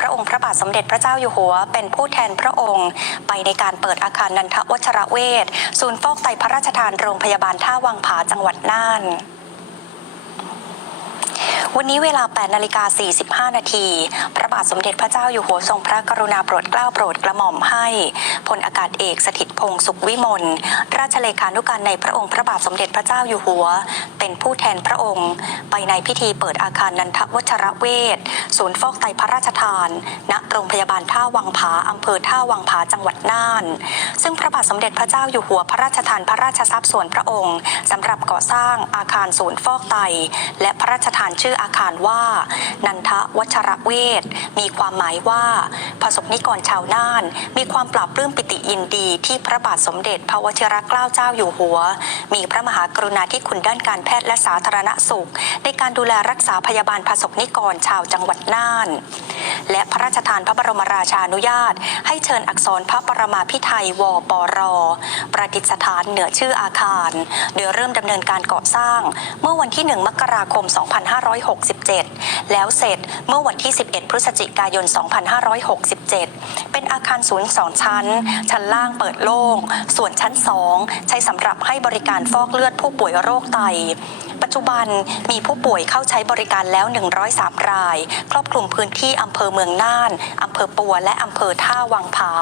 พระองค์พระบาทสมเด็จพระเจ้าอยู่หัว เป็นผู้แทนพระองค์ ไปในการเปิดอาคารนันทวัชระเวชศูนย์ฟอกไตพระราชทานโรงพยาบาลท่าวังผาจังหวัดน่าน วันนี้เวลา 8 นาฬิกา 45 นาที พระบาทสมเด็จพระเจ้าอยู่หัวทรงพระกรุณาโปรดเกล้าโปรดกระหม่อมให้พลอากาศเอกสถิตพงศ์สุขวิมล ราชเลขานุการในพระองค์พระบาทสมเด็จพระเจ้าอยู่หัว เป็นผู้แทนพระองค์ ไปในพิธีเปิดอาคารนันทวัชระเวชศูนย์ฟอกไตพระราชทาน ณ โรงพยาบาลท่าวังผาอำเภอท่าวังผาจังหวัดน่าน ซึ่งพระบาทสมเด็จพระเจ้าอยู่หัวพระราชทานพระราชทรัพย์ส่วนพระองค์สำหรับก่อสร้างอาคารศูนย์ฟอกไต และพระราชทานชื่ออาคารว่า นันทวัชระเวทมีความหมายว่าประสบนิกรชาวน่าน มีความปราบปลื้มปิติยินดีที่พระบาทสมเด็จพระวชิรเกล้าเจ้าอยู่หัว มีพระมหากรุณาธิคุณด้านการแพทย์และสาธารณสุข ในการดูแลรักษาพยาบาลประสบนิกรชาวจังหวัดน่าน และพระราชทานพระบรมราชานุญาต ให้เชิญอักษรพระปรมาพิไทยวปร ประดิษฐานเหนือชื่ออาคาร โดยเริ่มดำเนินการก่อสร้าง เมื่อวันที่ 1 มกราคม 2567 แล้วเสร็จเมื่อวันที่ 11 พฤศจิกายน 2567 เป็นอาคารศูนย์สองชั้น ชั้นล่างเปิดโล่ง ส่วนชั้น 2 ใช้สำหรับให้บริการฟอกเลือดผู้ป่วยโรคไต จจุบันมีผู้ป่วยเข้าใช้บริการแล้ว 103 ราย ครอบคลุมพื้นที่อำเภอเมืองน่านอำเภอปัวและอำเภอท่าวังผา